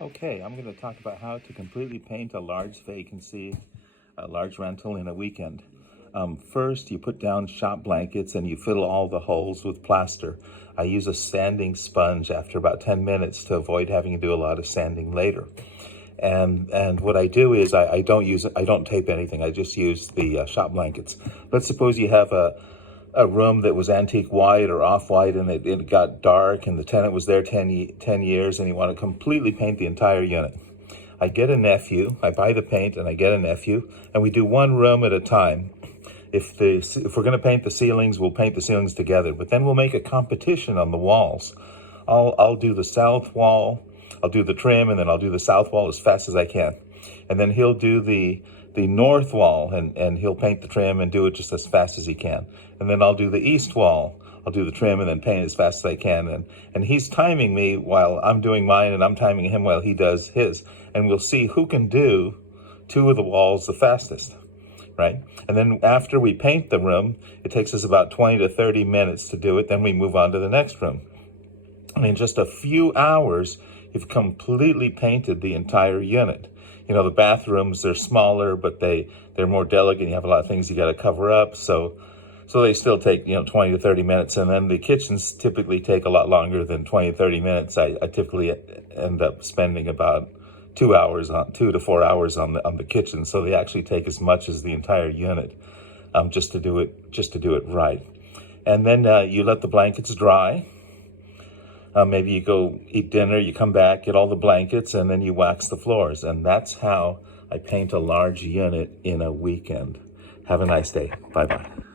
Okay, I'm going to talk about how to completely paint a large vacancy, a large rental in a weekend. First, you put down shop blankets and you fill all the holes with plaster. I use a sanding sponge after about 10 minutes to avoid having to do a lot of sanding later. And what I do is I don't tape anything. I just use the shop blankets. Let's suppose you have a room that was antique white or off-white and it got dark and the tenant was there 10 years and you want to completely paint the entire unit. I get a nephew, I buy the paint and I get a nephew, and we do one room at a time. If we're going to paint the ceilings, we'll paint the ceilings together, but then we'll make a competition on the walls. I'll do the south wall, I'll do the trim, and then I'll do the south wall as fast as I can. And then he'll do the north wall and he'll paint the trim and do it just as fast as he can. And then I'll do the east wall, I'll do the trim and then paint as fast as I can. And he's timing me while I'm doing mine and I'm timing him while he does his. And we'll see who can do two of the walls the fastest, right? And then after we paint the room, it takes us about 20 to 30 minutes to do it. Then we move on to the next room. And in just a few hours, you've completely painted the entire unit. You know, the bathrooms, they're smaller, but they're more delicate. You have a lot of things you got to cover up. So they still take, 20 to 30 minutes. And then the kitchens typically take a lot longer than 20 to 30 minutes. I typically end up spending about 2 to 4 hours on the kitchen. So they actually take as much as the entire unit, just to do it right. And then you let the blankets dry. Maybe you go eat dinner, you come back, get all the blankets, and then you wax the floors. And that's how I paint a large unit in a weekend. Have a nice day. Bye-bye.